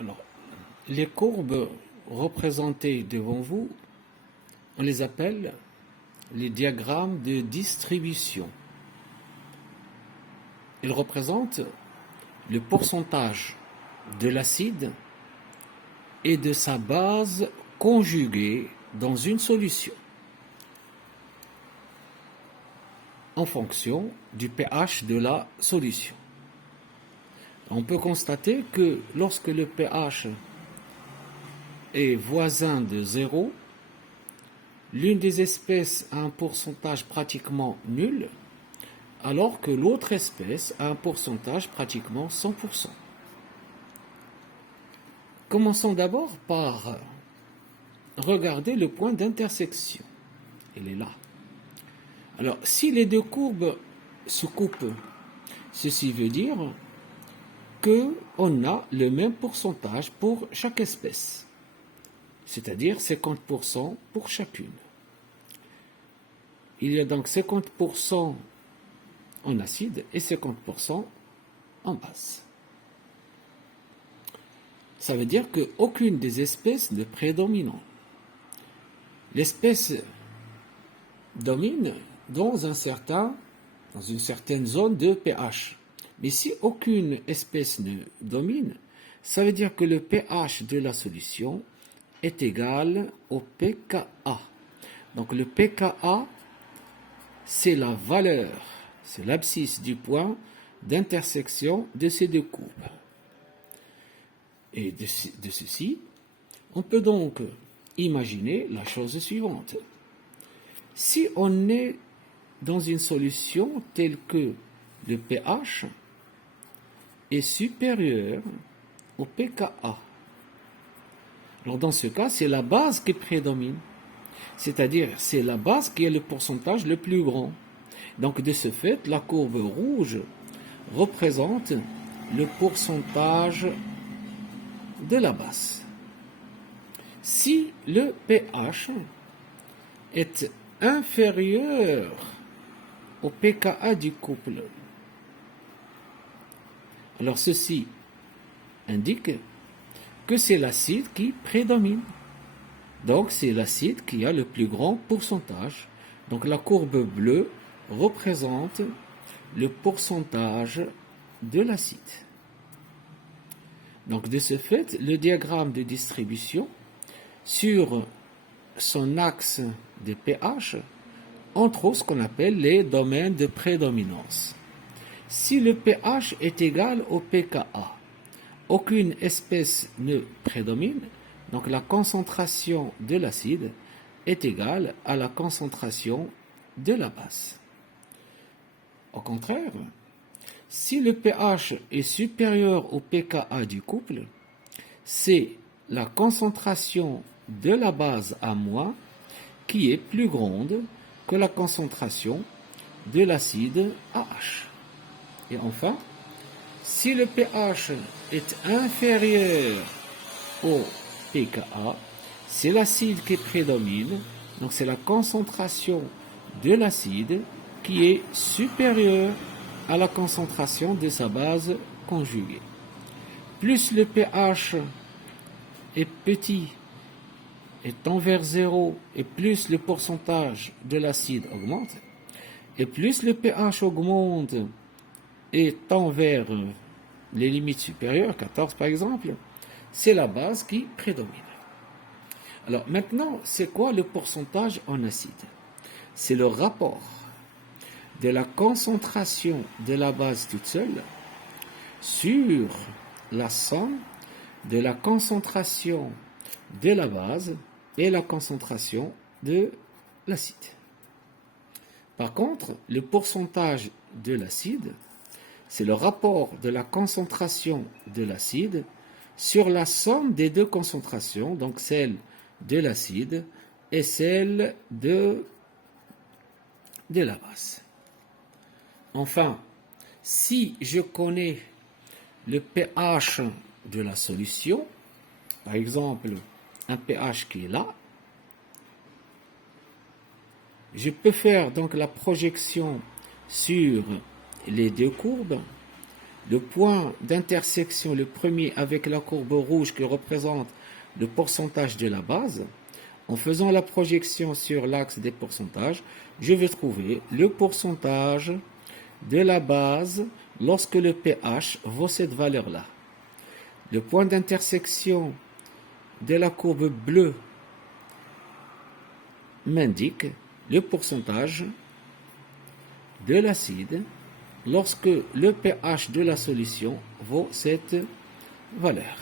Alors, les courbes représentées devant vous, on les appelle les diagrammes de distribution. Ils représentent le pourcentage de l'acide et de sa base conjuguée dans une solution en fonction du pH de la solution. On peut constater que lorsque le pH est voisin de 0, l'une des espèces a un pourcentage pratiquement nul, alors que l'autre espèce a un pourcentage pratiquement 100%. Commençons d'abord par regarder le point d'intersection. Il est là. Alors, si les deux courbes se coupent, ceci veut dire qu'on a le même pourcentage pour chaque espèce, c'est-à-dire 50% pour chacune. Il y a donc 50% en acide et 50% en base. Ça veut dire qu'aucune des espèces ne prédomine. L'espèce domine dans une certaine zone de pH. Mais si aucune espèce ne domine, ça veut dire que le pH de la solution est égal au pKa. Donc le pKa, c'est la valeur, c'est l'abscisse du point d'intersection de ces deux courbes. Et de ceci, on peut donc imaginer la chose suivante. Si on est dans une solution telle que le pH est supérieur au pKa, alors dans ce cas, c'est la base qui prédomine. C'est-à-dire, c'est la base qui a le pourcentage le plus grand. Donc, de ce fait, la courbe rouge représente le pourcentage de la base. Si le pH est inférieur au pKa du couple, alors ceci indique que c'est l'acide qui prédomine. Donc c'est l'acide qui a le plus grand pourcentage. Donc la courbe bleue représente le pourcentage de l'acide. Donc de ce fait, le diagramme de distribution sur son axe de pH entre ce qu'on appelle les domaines de prédominance. Si le pH est égal au pKa, aucune espèce ne prédomine, donc la concentration de l'acide est égale à la concentration de la base. Au contraire, si le pH est supérieur au pKa du couple, c'est la concentration de la base à moins qui est plus grande que la concentration de l'acide AH. Et enfin, si le pH est inférieur au pKa, c'est l'acide qui prédomine, donc c'est la concentration de l'acide qui est supérieure à la concentration de sa base conjuguée. Plus le pH est petit, et tend vers 0, et plus le pourcentage de l'acide augmente, et plus le pH augmente et tend vers les limites supérieures, 14 par exemple, c'est la base qui prédomine. Alors maintenant, c'est quoi le pourcentage en acide? C'est le rapport de la concentration de la base toute seule sur la somme de la concentration de la base et la concentration de l'acide. Par contre, le pourcentage de l'acide, c'est le rapport de la concentration de l'acide sur la somme des deux concentrations, donc celle de l'acide et celle de la base. Enfin, si je connais le pH de la solution, par exemple un pH qui est là, je peux faire donc la projection sur les deux courbes le point d'intersection, le premier avec la courbe rouge qui représente le pourcentage de la base, en faisant la projection sur l'axe des pourcentages, je vais trouver le pourcentage de la base lorsque le pH vaut cette valeur-là. Le point d'intersection de la courbe bleue m'indique le pourcentage de l'acide lorsque le pH de la solution vaut cette valeur.